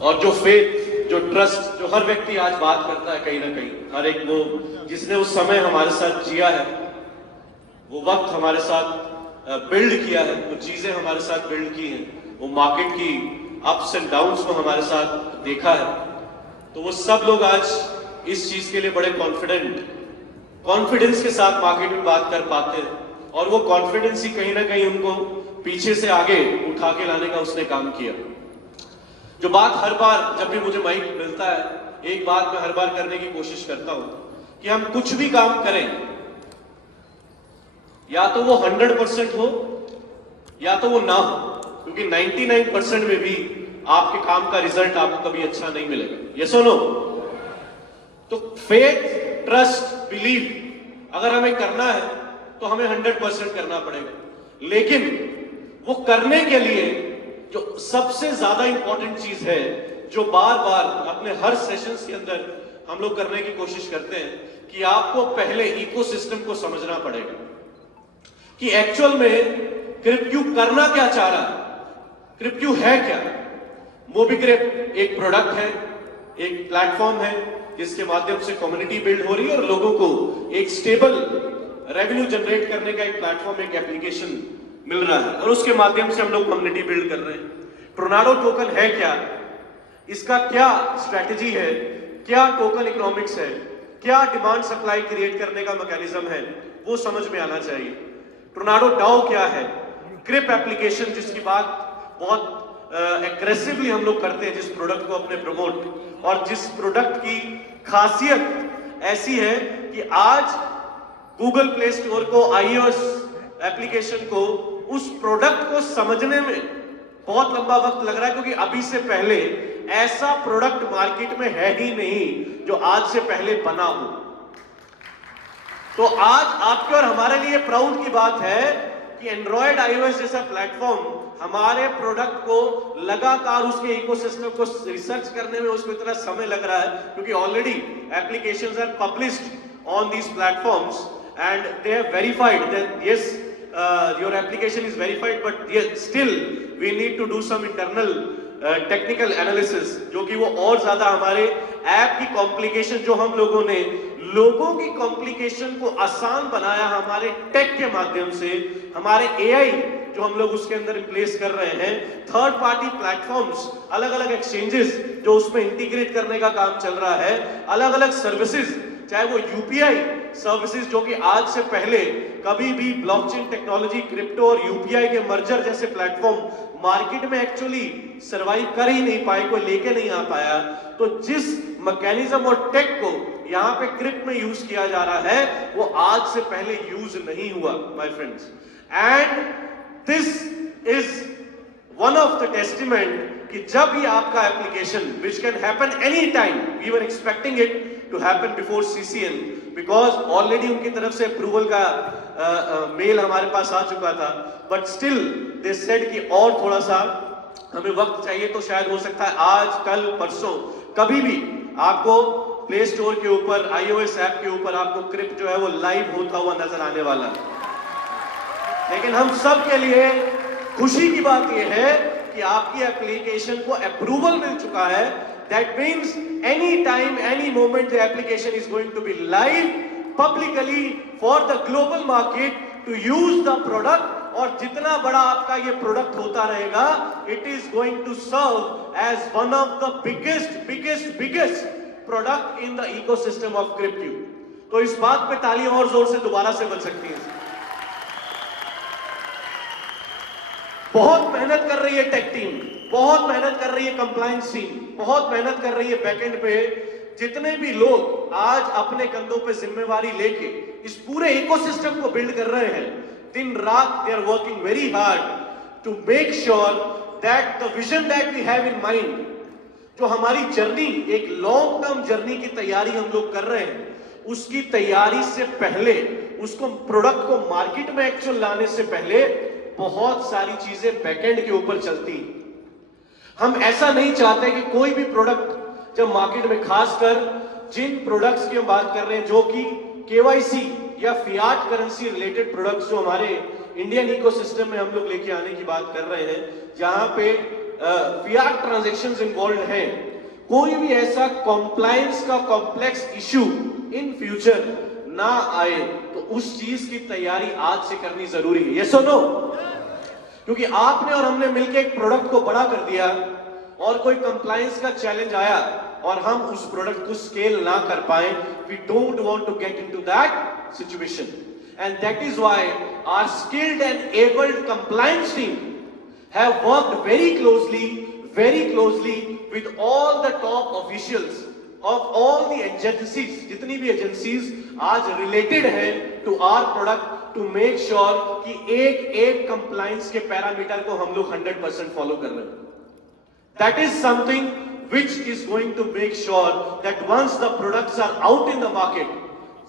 और जो फेथ, जो ट्रस्ट, जो हर व्यक्ति आज बात करता है कहीं ना कहीं, हर एक वो जिसने उस समय हमारे साथ जिया है, वो वक्त हमारे साथ बिल्ड किया है, वो चीजें हमारे साथ बिल्ड की हैं, वो मार्केट की अप्स एंड डाउन्स को हमारे साथ देखा है, तो वो सब लोग आज इस चीज के लिए बड़े कॉन्फिडेंस के साथ मार्केट में बात कर पाते हैं। और वो कॉन्फिडेंस ही कहीं ना कहीं उनको पीछे से आगे उठा के लाने का उसने काम किया। जो बात हर बार जब भी मुझे माइक मिलता है, एक बात मैं हर बार करने की कोशिश करता हूं कि हम कुछ भी काम करें, या तो वो 100% हो या तो वो ना हो, क्योंकि 99% में भी आपके काम का रिजल्ट आपको कभी अच्छा नहीं मिलेगा। ये सुनो, तो फेथ, ट्रस्ट, बिलीव अगर हमें करना है तो हमें 100% करना पड़ेगा। लेकिन वो करने के लिए जो सबसे ज्यादा इंपॉर्टेंट चीज है, जो बार बार अपने हर सेशंस के अंदर हम लोग करने की कोशिश करते हैं, कि आपको पहले इकोसिस्टम को समझना पड़ेगा कि एक्चुअल में क्रिप्क्यू करना क्या चाह रहा है, क्रिप्क्यू है क्या। मोबीक्रिप एक प्रोडक्ट है, एक प्लेटफॉर्म है जिसके माध्यम से कम्युनिटी बिल्ड हो रही है और लोगों को एक स्टेबल रेवेन्यू जनरेट करने का एक प्लेटफॉर्म, एक एप्लीकेशन मिल रहा है, और उसके माध्यम से हम लोग कम्युनिटी बिल्ड कर रहे हैं। टोर्नाडो टोकन है क्या, इसका क्या स्ट्रैटेजी है, क्या टोकन इकोनॉमिक्स है, क्या डिमांड सप्लाई क्रिएट करने का मैकेनिज्म है, वो समझ में आना चाहिए। टोर्नाडो डाओ क्या है, क्रिप एप्लीकेशन जिसकी बात बहुत एग्रेसिवली हम लोग करते हैं, जिस प्रोडक्ट को अपने प्रमोट, और जिस प्रोडक्ट की खासियत ऐसी है कि आज गूगल प्ले स्टोर को, iOS एप्लीकेशन को, उस प्रोडक्ट को समझने में बहुत लंबा वक्त लग रहा है, क्योंकि अभी से पहले ऐसा प्रोडक्ट मार्केट में है ही नहीं जो आज से पहले बना हो। तो आज आपके और हमारे लिए प्राउड की बात है कि एंड्रॉयड, iOS जैसा प्लेटफॉर्म हमारे प्रोडक्ट को लगातार उसके इकोसिस्टम को रिसर्च करने में उसको इतना समय लग रहा है, क्योंकि already applications are published on these platforms and they have verified that yes your application is verified, but still we need to do some internal technical analysis, जो कि वो और ज्यादा हमारे ऐप की कॉम्प्लिकेशन, जो हम लोगों ने लोगों की कॉम्प्लिकेशन को आसान बनाया हमारे टेक के माध्यम से, हमारे एआई जो हम लोग उसके अंदर रिप्लेस कर रहे हैं, थर्ड पार्टी प्लेटफॉर्म्स, अलग अलग एक्सचेंजेस जो उसमें इंटीग्रेट करने का काम चल रहा है, अलग अलग सर्विसेज, चाहे वो यूपीआई सर्विसेज जो कि आज से पहले कभी भी ब्लॉकचेन टेक्नोलॉजी, क्रिप्टो और यूपीआई के मर्जर जैसे प्लेटफॉर्म मार्केट में एक्चुअली सरवाइव कर ही नहीं पाए, कोई लेके नहीं आ पाया। तो जिस मैकेनिज्म और टेक को यहां पे क्रिप्ट में यूज किया जा रहा है, वो आज से पहले यूज नहीं हुआ my friends, and this is one of the testament कि जब भी आपका application which can happen any time, we were expecting it to happen before CCN, because already उनकी तरफ से अप्रूवल का मेल हमारे पास आ चुका था, बट स्टिल दे सेड कि और थोड़ा सा हमें वक्त चाहिए, तो शायद हो सकता है आज, कल, परसों, कभी भी आपको प्ले स्टोर के ऊपर, iOS ऐप के ऊपर आपको क्रिप्ट जो है वो लाइव होता हुआ नजर आने वाला है। लेकिन हम सब के लिए खुशी की बात यह है कि आपकी एप्लीकेशन को अप्रूवल मिल चुका है। That means any time, any moment the application is going to be live publicly for the global market to use the product, और जितना बड़ा आपका ये प्रोडक्ट होता रहेगा, it is going to serve as one of the biggest product in the ecosystem of crypto. तो इस बात पे तालियां और जोर से दोबारा से बन सकती हैं। बहुत मेहनत कर रही है टेक टीम, बहुत मेहनत कर रही है कंप्लायंस टीम, बहुत मेहनत कर रही है बैकएंड पे। जितने भी लोग आज अपने कंधों पे जिम्मेवारी लेके इस पूरे इकोसिस्टम को बिल्ड कर रहे हैं, दिन रात they are working very hard to make sure that the vision that we have in mind, जो हमारी जर्नी, एक लॉन्ग टर्म जर्नी की तैयारी हम लोग कर रहे हैं, उसकी तैयारी से पहले, उसको प्रोडक्ट को मार्केट में एक्चुअल लाने से पहले बहुत सारी चीजें बैकएंड के ऊपर चलती। हम ऐसा नहीं चाहते कि कोई भी प्रोडक्ट जब मार्केट में, खासकर जिन प्रोडक्ट्स की हम बात कर रहे हैं जो कि केवाईसी या फियाट करेंसी रिलेटेड प्रोडक्ट्स जो हमारे इंडियन इकोसिस्टम में हम लोग लेके आने की बात कर रहे हैं, जहां पे फियाट ट्रांजैक्शंस इन्वॉल्व हैं, कोई भी ऐसा कॉम्प्लायंस का कॉम्प्लेक्स इशू इन फ्यूचर ना आए, तो उस चीज की तैयारी आज से करनी जरूरी है। यस और नो? क्योंकि आपने और हमने मिलकर एक प्रोडक्ट को बड़ा कर दिया और कोई कंप्लायंस का चैलेंज आया और हम उस प्रोडक्ट को स्केल ना कर पाए, we don't want to get into that situation, and that is why our skilled and abled compliance team have worked very closely with all the top officials of all the agencies, जितनी भी agencies आज related है to our product, to make sure कि एक एक compliance के parameter को हम लोग 100% फॉलो कर रहे हैं। That is something which is going to make sure that once the products are out in the market,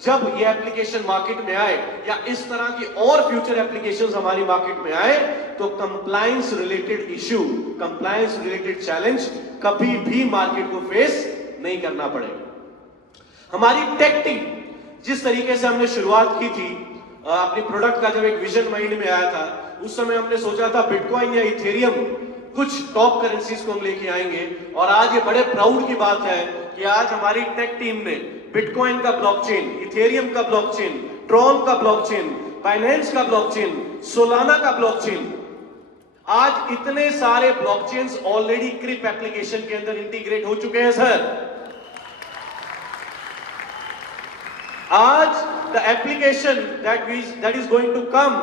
जब ये एप्लीकेशन मार्केट में आए या इस तरह की और फ्यूचर एप्लीकेशंस हमारी मार्केट में आए, तो compliance related issue, compliance related challenge कभी भी मार्केट को फेस नहीं करना पड़ेगा। हमारी टेक टीम जिस तरीके से हमने शुरुआत की थी, अपनी प्रोडक्ट का जब एक विजन माइंड में आया था, उस समय हमने सोचा था बिटकॉइन या इथेरियम कुछ टॉप करेंसीज को हम लेके आएंगे, और आज ये बड़े प्राउड की बात है कि आज हमारी टेक टीम ने बिटकॉइन का ब्लॉकचेन, इथेरियम का ब्लॉकचेन, ट्रॉन का ब्लॉकचेन, बाइनेंस का ब्लॉकचेन, सोलाना का ब्लॉकचेन, आज इतने सारे ब्लॉकचेन्स ऑलरेडी क्रिप एप्लीकेशन के अंदर इंटीग्रेट हो चुके हैं सर। आज the application that is going to come,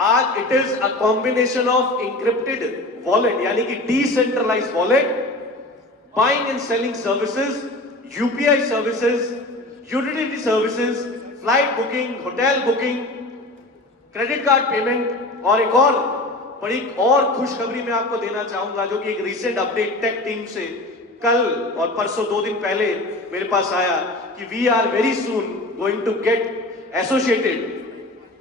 आज it is a combination of encrypted wallet यानी कि decentralized wallet, buying and selling services, UPI services, utility services, flight booking, hotel booking, credit card payment, और एक और बड़ी और खुशखबरी मैं आपको देना चाहूंगा जो कि एक रिसेंट अपडेट टेक टीम से कल और परसों 2 दिन पहले मेरे पास आया कि we are very soon going to get associated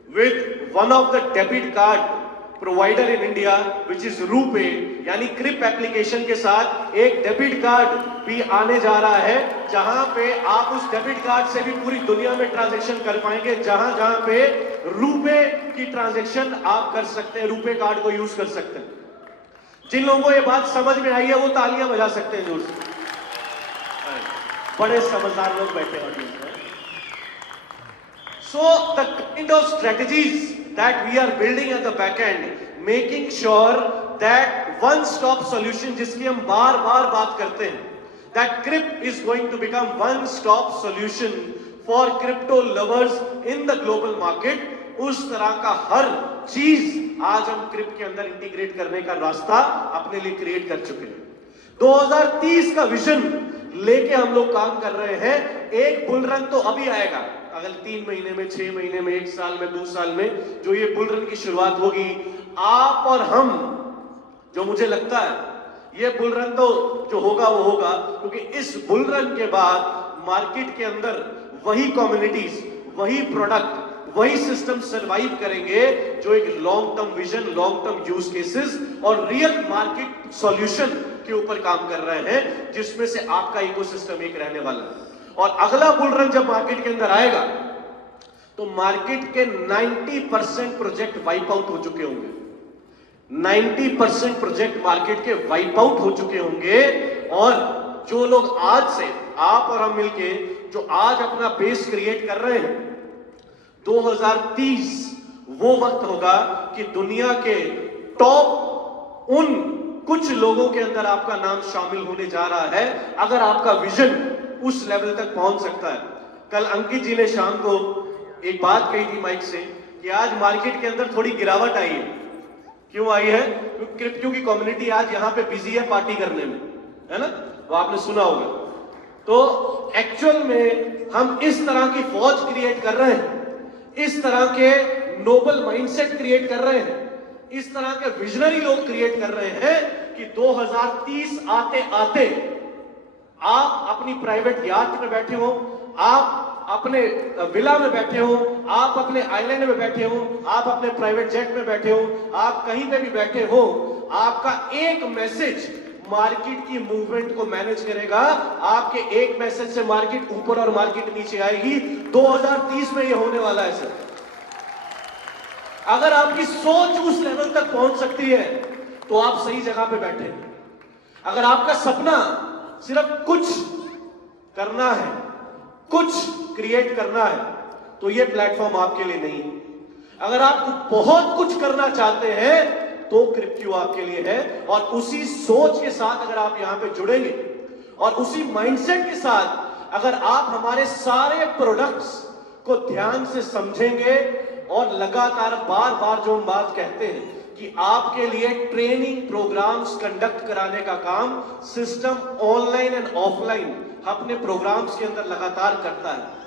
with one of the debit card provider in India which is RuPay, यानी क्रिप एप्लीकेशन के साथ एक डेबिट कार्ड भी आने जा रहा है, जहां पे आप उस डेबिट कार्ड से भी पूरी दुनिया में ट्रांजैक्शन कर पाएंगे, जहां जहां पे रूपे की ट्रांजैक्शन आप कर सकते हैं, रूपे कार्ड को यूज कर सकते हैं। जिन लोगों को ये बात समझ में आई है वो तालियां बजा सकते हैं जोर से, बड़े समझदार लोग बैठे ऑडियंस में। So the kind of strategies that we are building at the back end, making sure that one-stop solution जिसकी हम बार-बार बात करते हैं, that Crypt is going to become one-stop solution for crypto lovers in the global market, उस तरह का हर चीज आज हम Crypt के अंदर इंटीग्रेट करने का रास्ता अपने लिए क्रिएट कर चुके हैं। 2030 का विजन लेके हम लोग काम कर रहे हैं। एक बुल रन तो अभी आएगा, अगले 3 महीने में, 6 महीने में, 1 साल में, 2 साल में जो ये बुल रन की शुरुआत होगी, आप और हम, जो मुझे लगता है ये बुल रन तो जो होगा वो होगा, क्योंकि इस बुल रन के बाद मार्केट के अंदर वही कम्युनिटीज, वही प्रोडक्ट, वही सिस्टम सर्वाइव करेंगे जो एक long term vision, long term use cases और रियल मार्केट सॉल्यूशन के ऊपर काम कर रहे हैं, जिसमें से आपका इकोसिस्टम एक रहने वाला है। और अगला बुल रन जब मार्केट के अंदर आएगा तो मार्केट के 90% प्रोजेक्ट वाइप आउट हो चुके होंगे, 90% प्रोजेक्ट मार्केट के वाइप आउट हो चुके होंगे, और जो लोग आज से, आप और हम मिलके जो आज अपना बेस क्रिएट कर रहे हैं, 2030 वो वक्त होगा कि दुनिया के टॉप उन कुछ लोगों के अंदर आपका नाम शामिल होने जा रहा है, अगर आपका विजन उस लेवल तक पहुंच सकता है। कल अंकित जी ने शाम को एक बात कही थी माइक से कि आज मार्केट के अंदर थोड़ी गिरावट आई है। क्यों आई है? क्योंकि क्रिप्टो की कम्युनिटी आज यहां पे बिजी है पार्टी करने में, है ना, वो आपने सुना होगा। तो एक्चुअल में हम इस तरह की फौज क्रिएट कर रहे हैं, इस तरह के नोबल माइंडसेट क्रिएट कर रहे हैं, इस तरह के विजनरी लोग क्रिएट कर रहे हैं कि 2030 आते आते आप अपनी प्राइवेट याcht में बैठे हो, आप अपने विला में बैठे हो, आप अपने आइलैंड में बैठे हो, आप अपने प्राइवेट जेट में बैठे हो, आप कहीं पे भी बैठे हो, आपका एक मैसेज मार्केट की मूवमेंट को मैनेज करेगा। आपके एक मैसेज से मार्केट ऊपर और मार्केट नीचे आएगी। 2030 में ये होने वाला है सर। अगर आपकी सोच उस लेवल तक पहुंच सकती है तो आप सही जगह पे बैठे हैं। अगर आपका सपना सिर्फ कुछ करना है, कुछ क्रिएट करना है, तो ये प्लेटफॉर्म आपके लिए नहीं है। अगर आप बहुत कुछ करना चाहते हैं तो क्रिप्टो आपके लिए है। और उसी सोच के साथ अगर आप यहां पे जुड़ेंगे और उसी माइंडसेट के साथ अगर आप हमारे सारे प्रोडक्ट्स को ध्यान से समझेंगे और लगातार बार बार जो हम बात कहते हैं कि आपके लिए ट्रेनिंग प्रोग्राम्स कंडक्ट कराने का काम सिस्टम ऑनलाइन एंड ऑफलाइन अपने प्रोग्राम्स के अंदर लगातार करता है।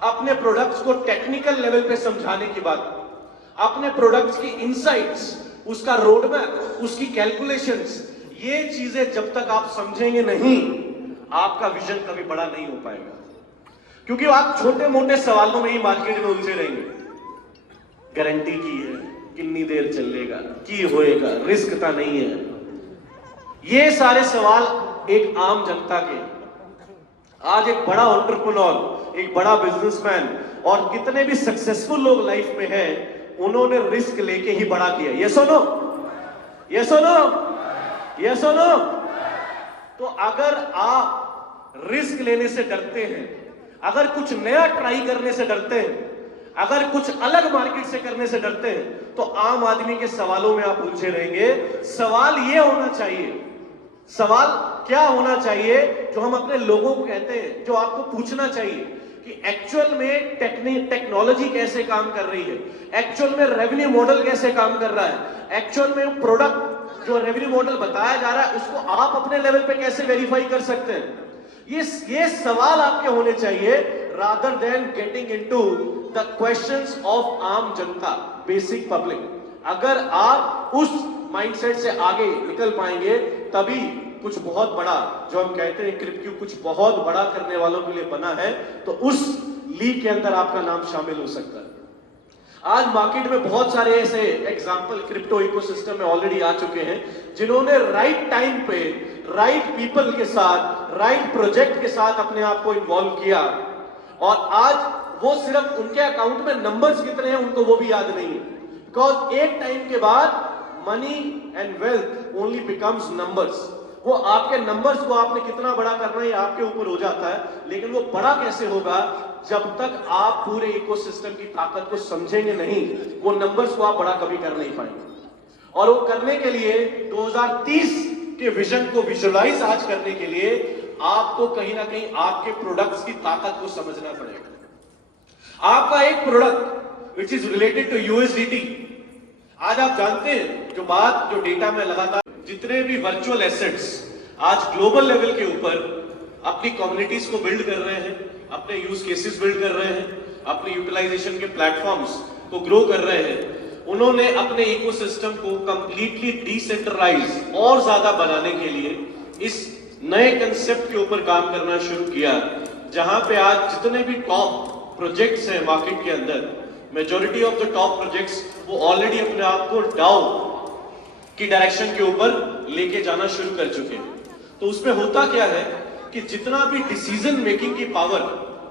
अपने प्रोडक्ट्स को टेक्निकल लेवल पे समझाने की बात, अपने प्रोडक्ट्स की इनसाइट्स, उसका रोडमैप, उसकी कैलकुलेशंस, ये चीजें जब तक आप समझेंगे नहीं, आपका विजन कभी बड़ा नहीं हो पाएगा। क्योंकि आप छोटे मोटे सवालों में ही मार्केट में उलझे रहेंगे। गारंटी की है, कितनी देर चलेगा, की होएगा, रिस्क तो नहीं है। ये सारे सवाल एक आम जनता के। आज एक बड़ा एंटरप्रेन्योर, एक बड़ा बिजनेसमैन और कितने भी सक्सेसफुल लोग लाइफ में हैं, उन्होंने रिस्क लेके ही बड़ा किया। ये सुनो, ये सुनो, ये सुनो। तो अगर आप रिस्क लेने से डरते हैं, अगर कुछ नया ट्राई करने से डरते हैं, अगर कुछ अलग मार्केट से करने से डरते हैं, तो आम आदमी के सवालों में आप उलझे रहेंगे। सवाल ये होना चाहिए, सवाल क्या होना चाहिए जो हम अपने लोगों को कहते हैं, जो आपको पूछना चाहिए कि एक्चुअल में टेक्नोलॉजी कैसे काम कर रही है, एक्चुअल में रेवेन्यू मॉडल कैसे काम कर रहा है, एक्चुअल में प्रोडक्ट जो रेवेन्यू मॉडल बताया जा रहा है उसको आप अपने लेवल पे कैसे वेरीफाई कर सकते हैं। ये सवाल आपके होने चाहिए rather than getting into the questions of आम जनता, बेसिक पब्लिक। अगर आप उस माइंडसेट से आगे निकल पाएंगे तभी कुछ बहुत बड़ा, जो हम कहते हैं क्रिप्टो कुछ बहुत बड़ा करने वालों के लिए बना है, तो उस लीग के अंदर आपका नाम शामिल हो सकता है। आज मार्केट में बहुत सारे ऐसे एग्जांपल क्रिप्टो इकोसिस्टम में ऑलरेडी आ चुके हैं जिन्होंने राइट टाइम पे राइट पीपल के साथ, राइट प्रोजेक्ट के साथ अपने आप को इन्वॉल्व किया, और आज वो सिर्फ उनके अकाउंट में नंबर्स कितने हैं उनको वो भी याद नहीं है। बिकॉज एक टाइम के बाद money and wealth only becomes numbers. वो आपके नंबर्स को आपने कितना बड़ा करना है आपके ऊपर हो जाता है, लेकिन वो बड़ा कैसे होगा जब तक आप पूरे इकोसिस्टम की ताकत को समझेंगे नहीं, वो नंबर्स को आप बड़ा कभी कर नहीं पाएंगे। और वो करने के लिए 2030 के विजन को विजुअलाइज आज करने के लिए आपको कहीं ना कहीं आपके प्रोडक्ट्स की ताकत को समझना पड़ेगा। आपका एक product which is related to USDT, आज आप जानते हैं जो डेटा में लगातार जितने भी वर्चुअल एसेट्स आज ग्लोबल लेवल के ऊपर अपनी कम्युनिटीज को बिल्ड कर रहे हैं, अपने यूज केसेस बिल्ड कर रहे हैं, अपने यूटिलाइजेशन के प्लेटफॉर्म्स को ग्रो कर रहे हैं, उन्होंने अपने इकोसिस्टम को कंप्लीटली डिसेंट्रलाइज और ज्यादा बनाने के लिए इस नए कंसेप्ट के ऊपर काम करना शुरू किया, जहां पे आज जितने भी टॉप प्रोजेक्ट्स हैं मार्केट के अंदर, majority of the top projects वो ऑलरेडी अपने आप को डाउ की डायरेक्शन के ऊपर लेके जाना शुरू कर चुके हैं। तो उसमें होता क्या है कि जितना भी डिसीजन मेकिंग की पावर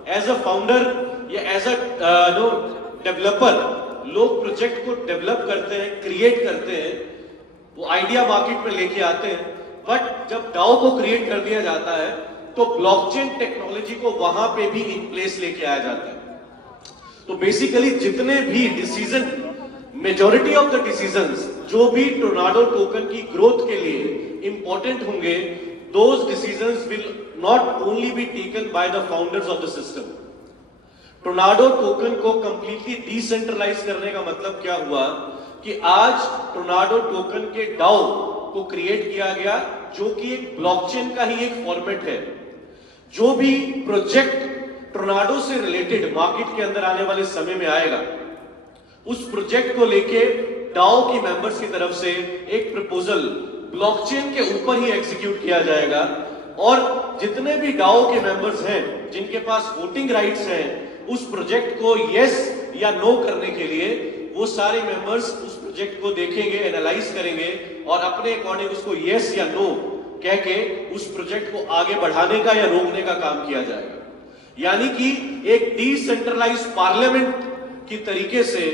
एज अ फाउंडर या एज अ डेवलपर लोग प्रोजेक्ट को डेवलप करते हैं, क्रिएट करते हैं, वो आइडिया मार्केट में लेके आते हैं, बट जब डाओ को क्रिएट कर दिया जाता है तो ब्लॉकचेन टेक्नोलॉजी को वहां पे भी इन प्लेस लेके आया जाता है। तो बेसिकली जितने भी decision, majority of the decisions जो भी टोर्नाडो टोकन की ग्रोथ के लिए इंपॉर्टेंट होंगे, those decisions will not only be taken by the founders of the system. Tornado token को कंप्लीटली डिसेंट्रलाइज करने का मतलब क्या हुआ कि आज टोर्नाडो टोकन के डाओ को क्रिएट किया गया, जो कि एक ब्लॉकचेन का ही एक फॉर्मेट है। जो भी प्रोजेक्ट टोर्नाडो से रिलेटेड मार्केट के अंदर आने वाले समय में आएगा, उस प्रोजेक्ट को लेके डाओ की मेंबर्स की तरफ से एक प्रपोजल ब्लॉकचेन के ऊपर ही एग्जीक्यूट किया जाएगा, और जितने भी डाओ के मेंबर्स हैं जिनके पास वोटिंग राइट्स हैं उस प्रोजेक्ट को यस या नो करने के लिए, वो सारे मेंबर्स उस प्रोजेक्ट को देखेंगे, एनालाइज करेंगे और अपने अकॉर्डिंग उसको यस या नो कह के उस प्रोजेक्ट को आगे बढ़ाने का या रोकने का काम किया जाएगा। यानी कि एक डिसेंट्रलाइज पार्लियामेंट की तरीके से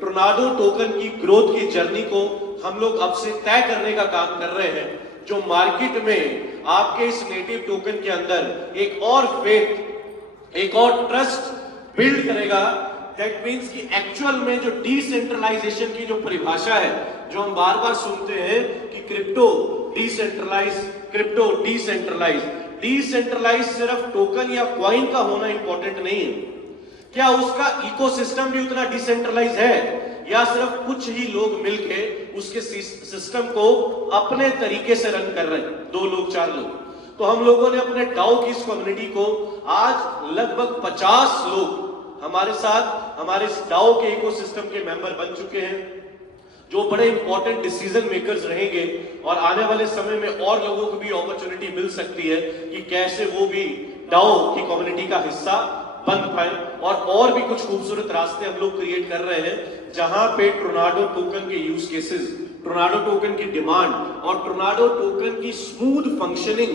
टोर्नाडो टोकन की ग्रोथ की जर्नी को हम लोग अब से तय करने का काम कर रहे हैं जो मार्केट में आपके इस नेटिव टोकन के अंदर एक और फेथ, एक और ट्रस्ट बिल्ड करेगा। दैट मीन्स कि एक्चुअल में जो डिसेंट्रलाइजेशन की जो परिभाषा है, जो हम बार बार सुनते हैं कि crypto decentralize, crypto decentralize, decentralize सिर्फ टोकन या कॉइन का होना इंपॉर्टेंट नहीं है, क्या उसका इकोसिस्टम भी उतना डिसेंट्रलाइज है, या सिर्फ कुछ ही लोग मिलके उसके सिस्टम को अपने तरीके से रन कर रहे हैं, 2 लोग 4 लोग। तो हम लोगों ने अपने डाउ की इस कम्युनिटी को आज लगभग 50 लोग हमारे साथ हमारे डाउ के इकोसिस्टम के मेंबर बन चुके हैं, जो बड़े इंपॉर्टेंट डिसीजन मेकर्स रहेंगे। और आने वाले समय में और लोगों को भी अपॉर्चुनिटी मिल सकती है कि कैसे वो भी डाउ की कम्युनिटी का हिस्सा बन पाए। और भी कुछ खूबसूरत रास्ते हम लोग क्रिएट कर रहे हैं, जहां पे टोर्नाडो टोकन के यूज केसेस, टोर्नाडो टोकन की डिमांड और टोर्नाडो टोकन की स्मूथ फंक्शनिंग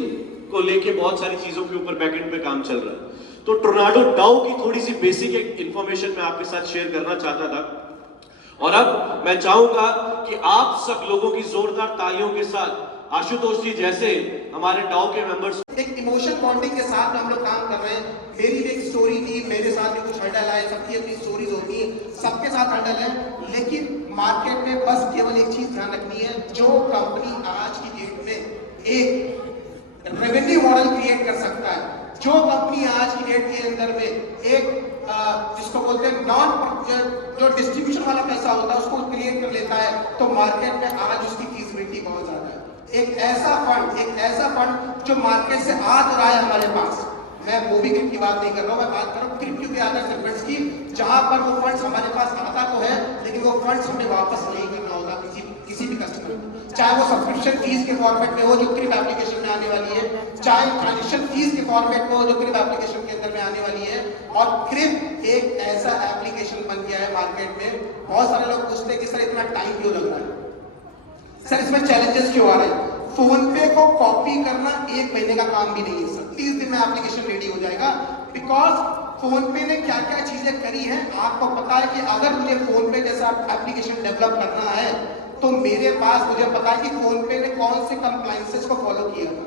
को लेके बहुत सारी चीजों के ऊपर बैकएंड पे काम चल रहा है। तो टोर्नाडो डाउ की थोड़ी सी बेसिक एक इंफॉर्मेशन मैं आपके साथ शेयर करना चाहता था। और अब मैं चाहूंगा कि आप सब लोगों की जोरदार तालियों के साथ आशुतोष जी जैसे हमारे डाउ के मेंबर्स, एक इमोशन बॉन्डिंग के साथ हम लोग काम कर रहे हैं। मेरी भी एक स्टोरी थी, मेरे साथ भी कुछ हर्डल आए, सबकी अपनी स्टोरीज होती है, सबके साथ हर्डल है। लेकिन मार्केट में बस केवल एक चीज ध्यान रखनी है, जो कंपनी आज की डेट में एक रेवेन्यू मॉडल क्रिएट कर सकता है, जो कंपनी आज की डेट के अंदर में एक जिसको बोलते हैं जो डिस्ट्रीब्यूशन वाला पैसा होता है उसको क्रिएट कर लेता है, तो मार्केट में आज उसकी फीसिबिलिटी बहुत ज्यादा है। एक ऐसा फंड जो मार्केट से आ तो रहा है हमारे पास, मैं मूवी क्रिप की बात नहीं कर रहा हूं, मैं बात कर रहा हूं क्रिप्टो के अदर सेगमेंट्स की, जहां पर वो फंड्स हमारे पास आता तो है, लेकिन वो फंड्स हमें वापस नहीं करना होगा किसी भी कस्टमर को, चाहे वो सब्सक्रिप्शन फीस के फॉर्मेट में हो जो क्रिप एप्लीकेशन में आने वाली है, चाहे ट्रांजेक्शन फीस के फॉर्मेट में हो जो क्रिप एप्लीकेशन के अंदर में आने वाली है। और क्रिप एक ऐसा एप्लीकेशन बन गया है मार्केट में, बहुत सारे लोग पूछते हैं कि सर इतना टाइम क्यों लग रहा है, सर इसमें चैलेंजेस क्यों आ रहे हैं। फोन पे को कॉपी करना 1 महीने का काम भी नहीं है सर, 30 दिन में एप्लीकेशन रेडी हो जाएगा। बिकॉज फोन पे ने क्या क्या चीजें करी हैं आपको पता है कि अगर मुझे फोन पे जैसा एप्लीकेशन डेवलप करना है तो मेरे पास मुझे पता है कि फोन पे ने कौन से कंप्लायंसेस को फॉलो किया था,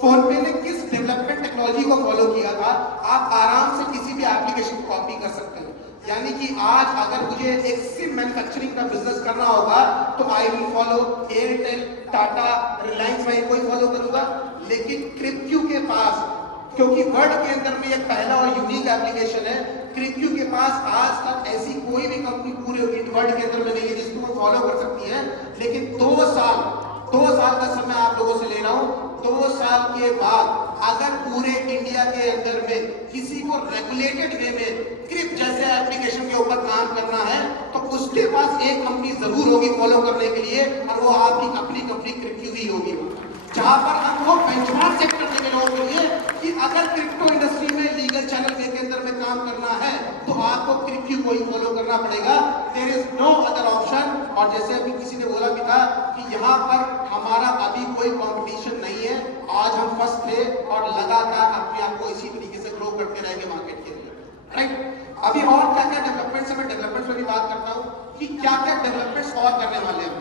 फोन पे ने किस डेवलपमेंट टेक्नोलॉजी को फॉलो किया था। आप आराम से किसी भी एप्लीकेशन को कॉपी कर सकते हैं। यानी कि आज अगर मुझे एक सिम मैन्युफैक्चरिंग का बिजनेस करना होगा तो I will follow Airtel, Tata, Reliance, मैं कोई फॉलो करूंगा। लेकिन क्रिप्टो के पास, क्योंकि वर्ल्ड के अंदर में एक पहला और यूनिक एप्लीकेशन है, क्रिप्टो के पास आज तक ऐसी कोई भी कंपनी पूरे वर्ल्ड के अंदर में नहीं है जिसको वो फॉलो कर सकती है। लेकिन 2 साल का समय आप लोगों से ले रहा हूं, 2 साल के बाद अगर पूरे इंडिया के अंदर में किसी को रेगुलेटेड वे में क्रिप जैसे एप्लीकेशन के ऊपर काम करना है तो उसके पास एक कंपनी जरूर होगी फॉलो करने के लिए, और वो आपकी अपनी कंपनी क्रिप्टो ही होगी, जहां पर हमको बेंचमार्क सेट करने के लोगों के लिए कि अगर क्रिप्टो इंडस्ट्री में लीगल चैनल वे के अंदर में काम करना है तो आपको क्रिप्टो को ही फॉलो करना पड़ेगा, there is no other option. और जैसे अभी किसी ने बोला भी था कि यहाँ पर हमारा अभी कोई कंपटीशन नहीं है, आज हम फर्स्ट थे और लगातार अपने आप को इसी तरीके से ग्रो करते रहेंगे मार्केट के अंदर, राइट। अभी और क्या क्या डेवलपमेंट्स, मैं डेवलपमेंट्स में भी बात करता हूँ कि क्या क्या डेवलपमेंट्स और करने वाले हैं।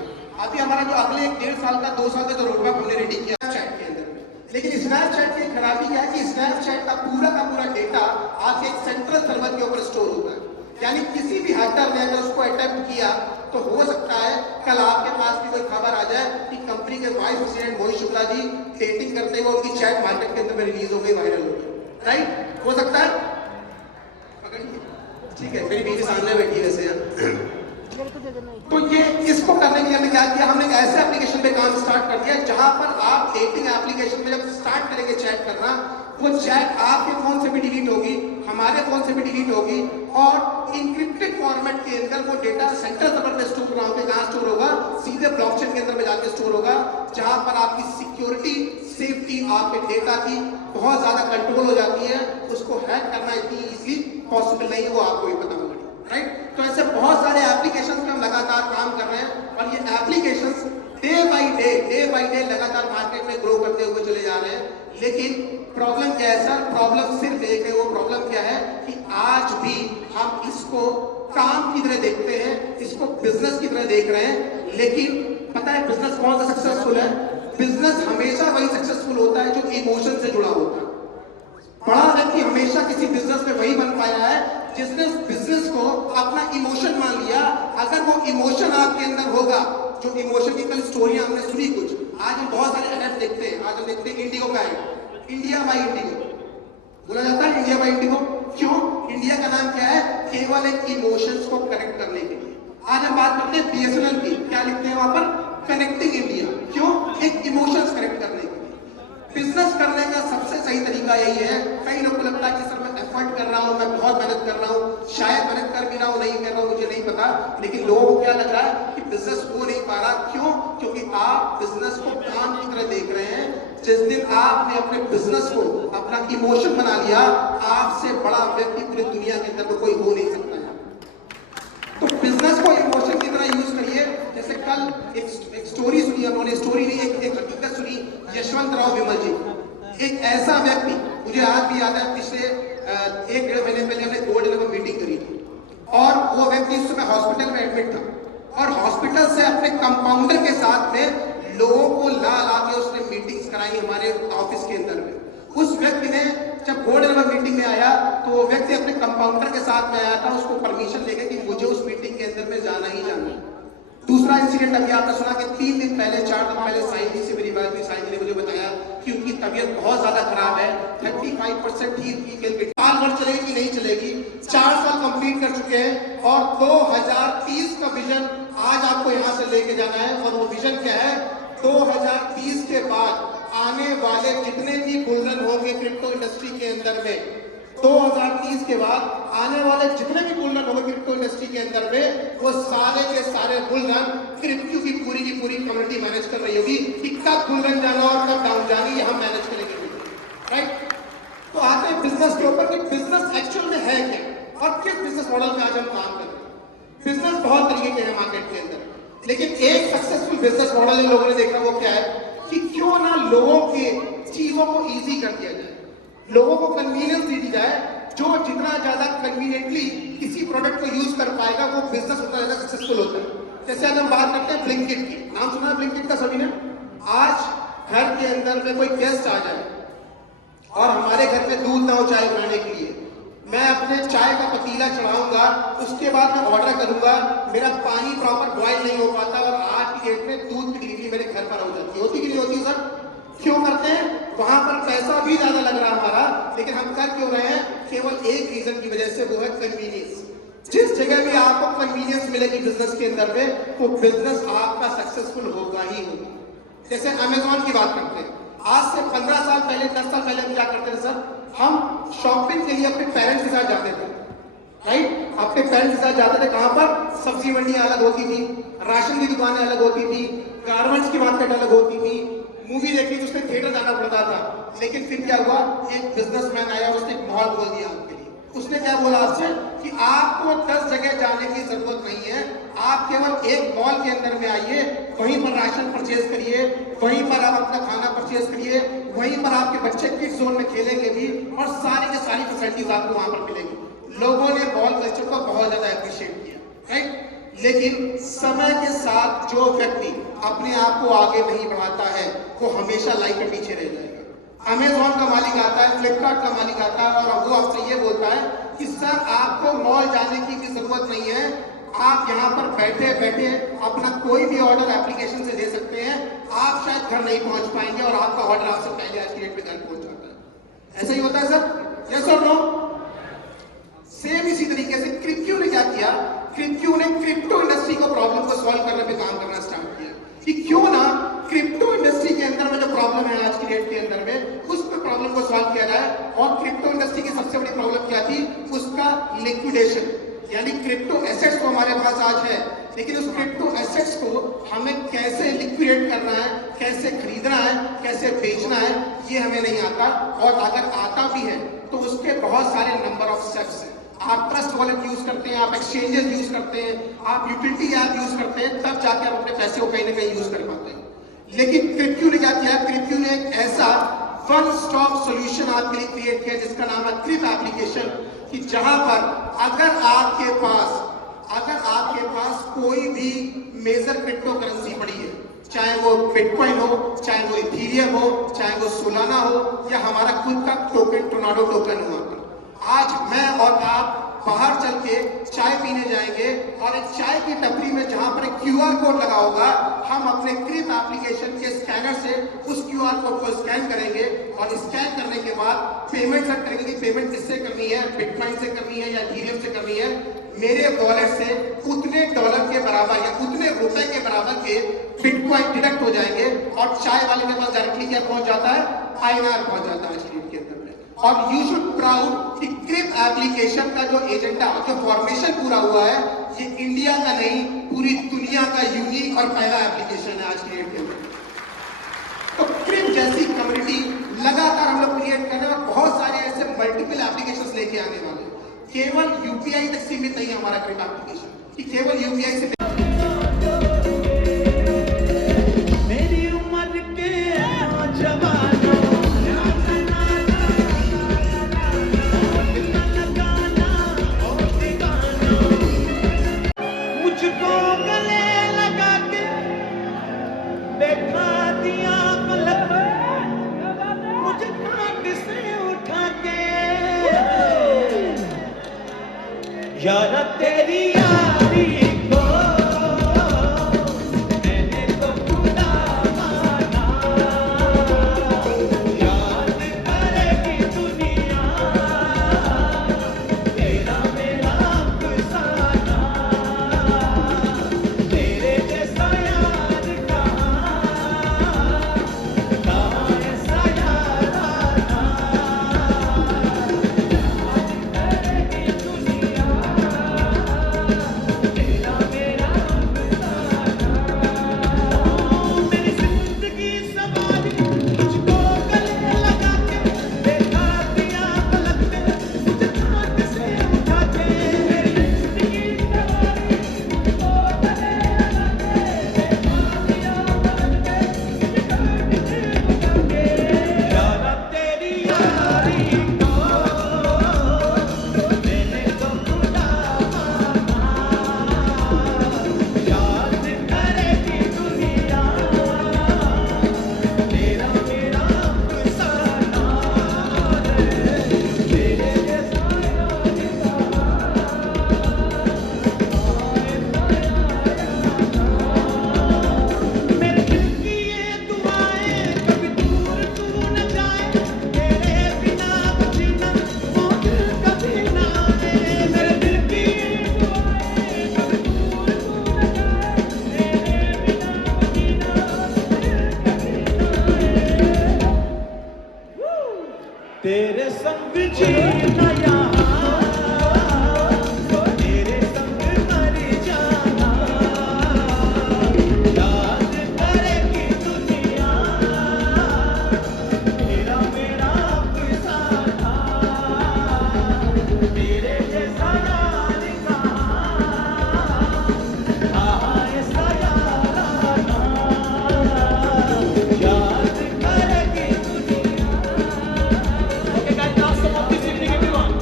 अभी हमारा जो अगले 1.5 साल का 2 साल का जो रोडमैप हमने रेडी किया स्नैपचैट के अंदर, लेकिन स्नैपचैट की खराबी क्या है कि स्नैपचैट का पूरा डेटा आज एक सेंट्रल सर्वर के ऊपर स्टोर होता है। यानी किसी भी हैकर ने अगर उसको अटेम्प्ट किया तो हो सकता है कल आपके पास भी कोई खबर आ जाए कि कंपनी के वाइस प्रेसिडेंट मोहित शुक्ला जी डेटिंग करते हुए उनकी चैट मार्केट के अंदर में रिलीज हो गई, वायरल हो गई, राइट, हो सकता है। ठीक है, मेरी बीवी सामने बैठी है वैसे। तो ये इसको करने के लिए हमने क्या किया, हमने एक ऐसे एप्लीकेशन पे काम स्टार्ट कर दिया जहां पर आप डेटिंग एप्लीकेशन में जब स्टार्ट करेंगे चैट करना, वो चैट आपके फोन से भी डिलीट होगी, हमारे फोन से भी डिलीट होगी, और इंक्रिप्टेड फॉर्मेट के अंदर वो डेटा सेंट्रल सर्वर में स्टोर होगा। पे कहां स्टोर होगा, सीधे ब्लॉकचेन के अंदर में जाके स्टोर होगा, जहां पर आपकी सिक्योरिटी, सेफ्टी, आपके डेटा की बहुत ज्यादा कंट्रोल हो जाती है। उसको हैक करना इतनी इजीली पॉसिबल नहीं है, वो आपको भी पता होगा, राइट। तो ऐसे बहुत सारे एप्लीकेशंस पे हम लगातार काम कर रहे हैं और ये एप्लीकेशंस डे बाय डे लगातार मार्केट में ग्रो करते हुए चले जा रहे हैं। लेकिन प्रॉब्लम क्या है सर, प्रॉब्लम सिर्फ एक है। वो प्रॉब्लम क्या है कि आज भी हम इसको काम की तरह देखते हैं, इसको बिजनेस की तरह देख रहे हैं। लेकिन पता है बिजनेस कौन सा सक्सेसफुल है? बिजनेस हमेशा वही सक्सेसफुल होता है जो इमोशन से जुड़ा होता है। बड़ा व्यक्ति हमेशा किसी बिजनेस में वही बन पाया है जिसने उस बिजनेस को अपना इमोशन मान लिया। अगर वो इमोशन आपके अंदर होगा, जो इमोशन की कल स्टोरी हमने सुनी कुछ, आज हम बहुत सारे एड देखते हैं। आज हम देखते हैं इंडिगो का है, इंडिया बाई इंडिगो बोला जाता है, इंडिया बाई इंडिगो। क्यों? इंडिया का नाम क्या है? केवल एक इमोशंस को कनेक्ट करने के लिए। आज हम बात करते हैं बीएसएनएल की, क्या लिखते हैं वहां पर? Connecting India. क्यों? एक इमोशंस कनेक्ट करने के लिए। बिजनेस करने का सबसे सही तरीका यही है। कई लोगों को लगता है कि सर मैं एफर्ट कर रहा हूं, मैं बहुत मेहनत कर रहा हूं, शायद मेहनत कर भी रहा हूं, नहीं कर रहा हूं, मुझे नहीं पता, लेकिन लोगों को क्या लग रहा है कि बिजनेस हो नहीं पा रहा। क्यों? क्योंकि आप बिजनेस को काम की तरह देख रहे हैं। जिस दिन आपने अपने बिजनेस को अपना इमोशन बना लिया, आपसे बड़ा व्यक्ति पूरी दुनिया के अंदर कोई हो नहीं सकता है। तो बिजनेस को इमोशन की तरह यूज करिए। जैसे कल एक स्टोरी सुनी हमने, स्टोरी नहीं, एक हकीकत सुनी। यशवंतराव विमल जी, एक ऐसा व्यक्ति, मुझे आज भी याद है, पिछले 1-1.5 महीने पहले हमने गोल्ड लेवल मीटिंग करी थी और वो व्यक्ति उस समय हॉस्पिटल में एडमिट था और हॉस्पिटल से अपने कंपाउंडर के साथ में लोगों को ला के उसने मीटिंग्स कराई हमारे ऑफिस के अंदर में। उस व्यक्ति ने जब बोर्ड लेवल मीटिंग में आया तो वो व्यक्ति अपने कंपाउंडर के साथ में आया था, उसको परमिशन लेके कि मुझे उस मीटिंग के अंदर में जाना ही जाना है। दूसरा इंसिडेंट अभी आपने सुना कि 3 दिन पहले 4 दिन पहले साईं जी से मेरी बात हुई। साईं जी ने मुझे बताया कि उनकी तबीयत बहुत ज्यादा खराब है, 35% ही उनकी साल भर चलेगी कि नहीं चलेगी। 4 साल कंप्लीट कर चुके हैं और 2030 का विजन आज आपको यहाँ से लेके जाना है। और वो विजन क्या है? 2030 के बाद आने वाले जितने भी बुलरन होंगे क्रिप्टो इंडस्ट्री के अंदर में, 2030 के बाद आने वाले जितने भी बुलरन होंगे क्रिप्टो इंडस्ट्री के अंदर में, वो सारे के सारे बुलरन क्रिप्टो की पूरी कम्युनिटी मैनेज कर रही होगी कि कब बुलरन जाना और कब डाउन जानी, ये हम मैनेज करेंगे। राइट? तो आते हैं बिजनेस के ऊपर कि बिजनेस एक्चुअल में है क्या और किस बिजनेस मॉडल में आज हम काम कर रहे हैं। बिजनेस बहुत तरीके के हैं मार्केट के अंदर, लेकिन एक सक्सेसफुल बिजनेस मॉडल इन लोगों ने देखा, वो क्या है कि क्यों ना लोगों के चीजों को इजी कर दिया जाए, लोगों को कन्वीनियंस दे दी जाए। जो जितना ज्यादा कन्वीनियंटली किसी प्रोडक्ट को यूज कर पाएगा वो बिजनेस उतना ज्यादा सक्सेसफुल होता है। जैसे आज हम बात करते हैं ब्लिंकिट की, नाम सुना है ब्लिंकिट का सभी ने? आज घर के अंदर में कोई गेस्ट आ जाए और हमारे घर में दूध ना हो चाय बनाने के लिए, मैं अपने चाय का पतीला चढ़ाऊंगा, उसके बाद मैं ऑर्डर करूंगा, मेरा पानी प्रॉपर बॉयल नहीं हो पाता और आज की डेट में दूध की डिलीवरी मेरे घर पर हो जाती है। होती कि नहीं होती सर? क्यों करते हैं? वहां पर पैसा भी ज्यादा लग रहा है हमारा, लेकिन हम कर क्यों रहे हैं? केवल एक रीजन की वजह से, वो है कन्वीनियंस। जिस जगह भी आपको कन्वीनियंस मिलेगी बिजनेस के अंदर में, वो बिजनेस आपका सक्सेसफुल होगा ही होगा। जैसे अमेजॉन की बात करते हैं, आज से 15 साल पहले, 10 साल पहले हम क्या करते थे सर? हम शॉपिंग के लिए अपने पेरेंट्स के साथ जाते थे। राइट? अपने पेरेंट्स के साथ जाते थे। कहां पर? सब्जी मंडियां अलग होती थी, राशन की दुकानें अलग होती थी, गारमेंट्स की मार्केट अलग होती थी, मूवी देखनी तो उसमें थिएटर जाना पड़ता था। लेकिन फिर क्या हुआ? एक बिजनेसमैन आया, उसने एक मॉल खोल दिया आपके लिए। उसने क्या बोला आपसे कि आपको 10 जगह जाने की जरूरत नहीं है, आप केवल एक मॉल के अंदर में आइए, वहीं पर राशन परचेज करिए, वहीं पर आप अपना खाना परचेज करिए, वहीं पर आपके बच्चे किड्स जोन में खेलेंगे भी और सारी की सारी फैसिलिटीज आपको वहां पर मिलेगी। लोगों ने मॉल कल्चर को बहुत ज्यादा अप्रिशिएट किया। राइट? लेकिन समय के साथ जो व्यक्ति अपने आप को आगे नहीं बढ़ाता है वो हमेशा लाइन के पीछे रह जाएगा। अमेजॉन का मालिक आता है, फ्लिपकार्ट का मालिक आता है और वो आपसे ये बोलता है कि सर आपको मॉल जाने की भी जरूरत नहीं है, आप यहाँ पर बैठे बैठे अपना कोई भी ऑर्डर एप्लीकेशन से दे सकते हैं, आप शायद घर नहीं पहुंच पाएंगे और आपका ऑर्डर आपसे पहले आज की डेट में घर पहुंच जाता है। ऐसा ही होता है सर? यस और नो? सेम इसी तरीके से क्रिप्टो ने क्या किया? क्रिप्टो ने क्रिप्टो इंडस्ट्री को प्रॉब्लम को सॉल्व करने पे काम करना स्टार्ट किया कि क्यों ना क्रिप्टो इंडस्ट्री के अंदर में जो प्रॉब्लम है आज की डेट के अंदर में, उस पे प्रॉब्लम को सॉल्व किया जाए। और क्रिप्टो इंडस्ट्री की सबसे बड़ी प्रॉब्लम क्या थी? उसका लिक्विडेशन, यानी क्रिप्टो एसेट्स तो हमारे पास आज है, लेकिन उस क्रिप्टो एसेट्स को हमें कैसे लिक्विडेट करना है, कैसे खरीदना है, कैसे बेचना है, ये हमें नहीं आता। और अगर आता भी है तो उसके बहुत सारे नंबर ऑफ स्टेप्स हैं। आप ट्रस्ट वॉलेट यूज करते हैं, आप एक्सचेंजेस यूज करते हैं, आप यूटिलिटी ऐप यूज करते हैं, तब जाके आप अपने पैसे को कहीं ना कहीं यूज कर पाते हैं। लेकिन क्रिप्टो ने क्या किया? क्रिप्टो ने एक ऐसा वन स्टॉप सॉल्यूशन आपके लिए क्रिएट किया जिसका नाम है क्रिप एप्लीकेशन, कि जहां पर अगर आपके पास कोई भी मेजर क्रिप्टो करेंसी पड़ी है, चाहे वो बिटकॉइन हो, चाहे वो इथीरियम हो, चाहे वो सोलाना हो, या हमारा खुद का टोकन टोर्नाडो टोकन हुआ। आज मैं और आप बाहर चल के चाय पीने जाएंगे और एक चाय की टपरी में जहां पर एक क्यूआर कोड लगा होगा, हम अपने क्रिप एप्लीकेशन के स्कैनर से उस क्यूआर कोड को स्कैन करेंगे और स्कैन करने के बाद पेमेंट सेट करेंगे कि पेमेंट किससे करनी है, बिटकॉइन से करनी है या इथीरियम से करनी है। मेरे वॉलेट से उतने डॉलर के बराबर या उतने रुपए के बराबर के बिटकॉइन डिडक्ट हो जाएंगे और चाय वाले के पास डायरेक्टली क्या पहुंच जाता है, आईएनआर पहुंच जाता है स्क्रीन के अंदर में। और यू शुड प्राउड कि क्रिप एप्लीकेशन का जो एजेंडा, जो फॉर्मेशन पूरा हुआ है, ये इंडिया का नहीं पूरी दुनिया का यूनिक और पहला एप्लीकेशन है आज की डेट में। तो क्रिप जैसी कम्युनिटी लगातार हम लोग क्रिएट कर रहे हैं और बहुत सारे ऐसे मल्टीपल एप्लीकेशंस लेके आने वाले हैं। केवल यूपीआई तक सीमित नहीं है हमारा क्रिप एप्लीकेशन कि केवल यूपीआई से यारा तेरी यारी को मैंने तो खुदा माना, याद करेगी दुनिया तेरा मेरा अफसाना, तेरे जैसा यार कहाँ ऐसा यार आना, तेरे संग जीना यहाँ, तेरे संग मर जाना, याद करेगी दुनिया तेरा मेरा अफसाना, तेरे जैसा यार कहाँ ऐसा यार आना, याद करेगी दुनिया। Okay guys, now some of this evening everyone.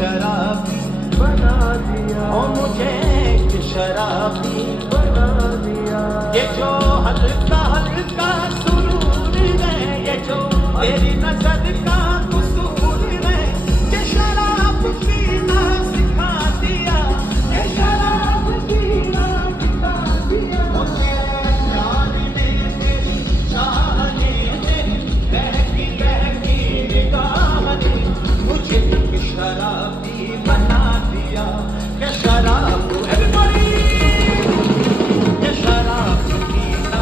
शराबी बना दिया, ओ मुझे कि शराबी बना दिया। ये जो हल्का हल्का सुरूर है, ये जो तेरी नजर का कसूर है, ये शराब पीना सिखा दिया, ये शराब पीना सिखा दिया। मुझे प्यार ने तेरी चाह ने तेरी बहकी निगाह ने मुझे कि शराबी बना दिया। ये शराब everybody, ये शराब पीना।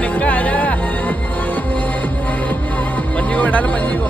निक्का आजा पंजी को बैठा लो पंजी को